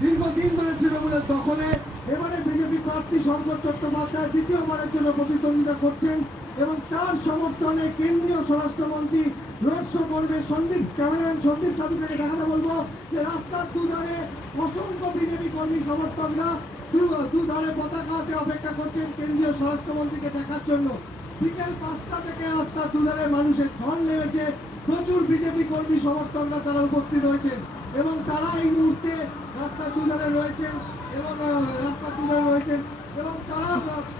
দীর্ঘদিন ধরে তৃণমূলের দখলে। এবারে বিজেপি প্রার্থী শঙ্কর চট্টোপাধ্যায় দ্বিতীয়বারের জন্য প্রতিদ্বন্দ্বিতা করছেন এবং তার সমর্থনে কেন্দ্রীয় স্বরাষ্ট্রমন্ত্রী রোড শো করবে। ক্যামেরাম্যান সন্দীপ সাধুকে দেখাতে বলবো যে রাস্তার দুধারে অসংখ্য বিজেপি কর্মী সমর্থকরা দুধারে পতাকা হাতে অপেক্ষা করছেন কেন্দ্রীয় স্বরাষ্ট্রমন্ত্রীকে দেখার জন্য। বিকেল 5টা থেকে রাস্তার দুধারে মানুষের ঢল নেমেছে। প্রচুর বিজেপি কর্মী সমর্থকরা তারা উপস্থিত হয়েছেন এবং তারা এই মুহূর্তে রাস্তার দুধারে রয়েছেন এবং তারা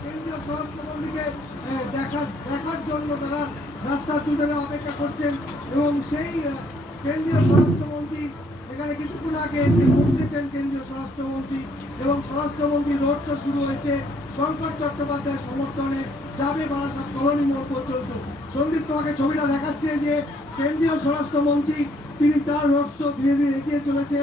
কেন্দ্রীয় স্বরাষ্ট্রমন্ত্রীকে দেখার জন্য তারা রাস্তার দুধারে অপেক্ষা করছেন এবং সেই কেন্দ্রীয় স্বরাষ্ট্রমন্ত্রী এখানে কিছুক্ষণ আগে এসে পৌঁছেছেন কেন্দ্রীয় স্বরাষ্ট্রমন্ত্রী এবং স্বরাষ্ট্রমন্ত্রী রোড শো শুরু হয়েছে শঙ্কর চট্টোপাধ্যায়ের সমর্থনে, যাবে বারাসাত কলোনি মোড় পর্যন্ত। সন্দীপ তোমাকে ছবিটা দেখাচ্ছে যে কেন্দ্রীয় স্বরাষ্ট্রমন্ত্রী তিনি তার রোড শো ধীরে ধীরে এগিয়ে চলেছে।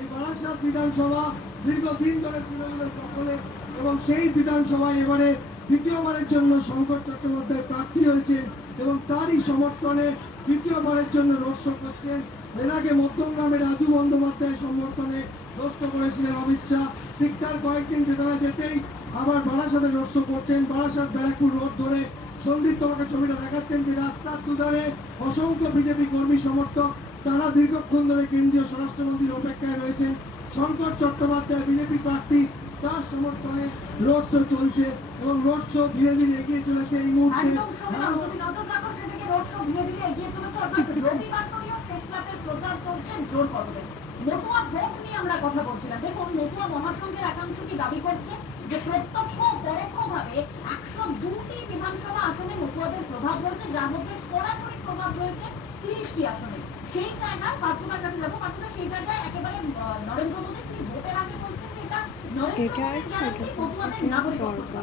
এই বারাসাত বিধানসভা দীর্ঘদিন ধরে তৃণমূলের দখলে এবং সেই বিধানসভায় এবারে দ্বিতীয়বারের জন্য শঙ্কর চট্টোপাধ্যায় প্রার্থী হয়েছেন এবং তারই সমর্থনে দ্বিতীয়বারের জন্য রোড শো করছেন। এর আগে মধ্যমগ্রামে রাজু বন্দ্যোপাধ্যায়ের সমর্থনে রোড শো করেছিলেন অমিত শাহ। ঠিক তার কয়েকদিন যেতেই আবার বারাসাতে রোড শো করছেন। বারাসাত ব্যারাকপুর রোড ধরে সন্দীপ তোমাকে ছবিটা দেখাচ্ছেন যে রাস্তার দুধারে অসংখ্য বিজেপি কর্মী সমর্থক তারা দীর্ঘক্ষণ ধরে কেন্দ্রীয় স্বরাষ্ট্রমন্ত্রীর অপেক্ষায় রয়েছেন। শঙ্কর চট্টোপাধ্যায় বিজেপি প্রার্থী, তার সমর্থনে রোড শো চলছে এবং রোড শো ধীরে ধীরে এগিয়ে চলেছে এই মুহূর্তে। মতুয়া ভোট নিয়ে আমরা কথা বলছিলাম। দেখুন, মতুয়া মহাসংঘের একাংশ কি দাবি করছে যে প্রত্যক্ষ পরোক্ষভাবে 102টি বিধানসভা আসনে মতুয়াদের প্রভাব রয়েছে, যার মধ্যে সরাসরি প্রভাব রয়েছে 30টি আসনে। সেই জায়গায় পার্থদার কাছে যাবো। পার্থদা, সেই জায়গায় একেবারে নরেন্দ্র মোদী তিনি ভোটের আগে বলছেন যে এটা নরেন্দ্র মোদীর গ্যারান্টি মতুয়াদের নাগরিকত্ব।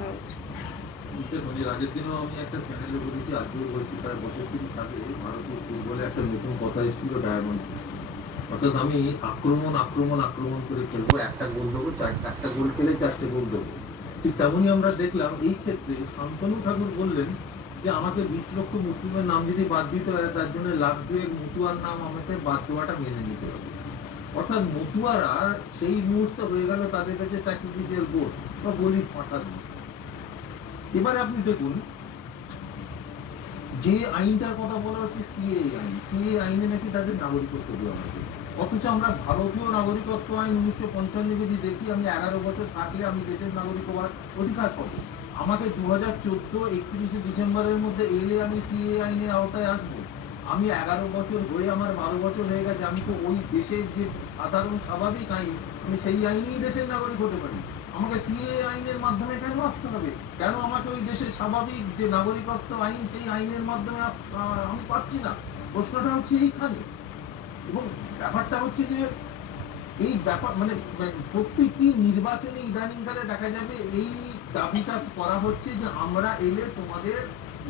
দেখুন, এর আগের দিনও আমি একটা চ্যানেলে বলেছি, আজকেও বলছি, প্রায় বছর 30 আগে ভারতীয় ফুটবলে একটা নতুন কথা এসেছিল, ডায়মন্ড সিস্টেম। অর্থাৎ আমি আক্রমণ করে খেলবো, একটা গোল দেবো, একটা গোল খেলে 4টে গোল দেবো। ঠিক তেমনই আমরা দেখলাম এই ক্ষেত্রে শান্তনু ঠাকুর বললেন যে আমাকে 20 লক্ষ মুসলিমের নাম যদি বাদ দিতে হয় তার জন্য লাখ দুয়েক মতুয়ার নাম আমাকে বাদ দেওয়াটা মেনে নিতে হবে। অর্থাৎ মতুয়ারা সেই মুহূর্তে হয়ে গেল তাদের কাছে স্যাক্রিফিশিয়াল গোট বা বলির পাঠা। এবারে আপনি দেখুন, যে আইনটার কথা বলা হচ্ছে সিএ আইনে নাকি তাদের নাগরিকত্ব দেওয়া হবে। অথচ আমরা ভারতীয় নাগরিকত্ব আইন 1955 যদি দেখি, আমি 11 বছর থাকলে আমি দেশের নাগরিক হওয়ার অধিকার পাবো। আমাকে 2014 31 ডিসেম্বরের মধ্যে এলে আমি সিএ আইনের আওতায় আসবো। আমি 11 বছর হয়ে আমার 12 বছর হয়ে গেছে, আমি তো ওই দেশের যে সাধারণ স্বাভাবিক আইন, আমি সেই আইনেই দেশের নাগরিক হতে পারি। আমাকে সিএ আইনের মাধ্যমে কেন আসতে হবে? কেন আমাকে ওই দেশের স্বাভাবিক যে নাগরিকত্ব আইন সেই আইনের মাধ্যমে আমি পাচ্ছি না? প্রশ্নটা হচ্ছে এইখানে। এবং ব্যাপারটা হচ্ছে যে এই ব্যাপার মানে প্রত্যেকটি নির্বাচনে ইদানিংকালে দেখা যাবে এই দাবিটা করা হচ্ছে যে আমরা এলে তোমাদের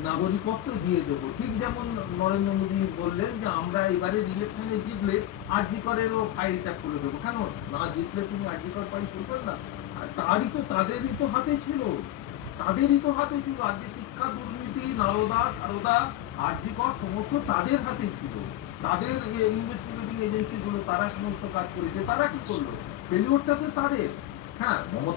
নাগরিকত্ব দিয়ে দেবো। ঠিক যেমন নরেন্দ্র মোদী বললেন যে আমরা এবারে ইলেকশনে জিতলে আরজি করেরও ফাইলটা খুলে দেবো। কেন না জিতলে তুমি আরজি কর ফাইল খুলবেন না? তাদেরই তো হাতে ছিল। আজকে শিক্ষা দুর্নীতি, নারদা আরজি কর সমস্ত তাদের হাতে ছিল। তাদের ইনভেস্টিগেটিং এজেন্সি গুলো তারা সমস্ত কাজ করেছে। তারা কি করলো? ফেলিওরটা তো তাদের। হ্যাঁ, মমতা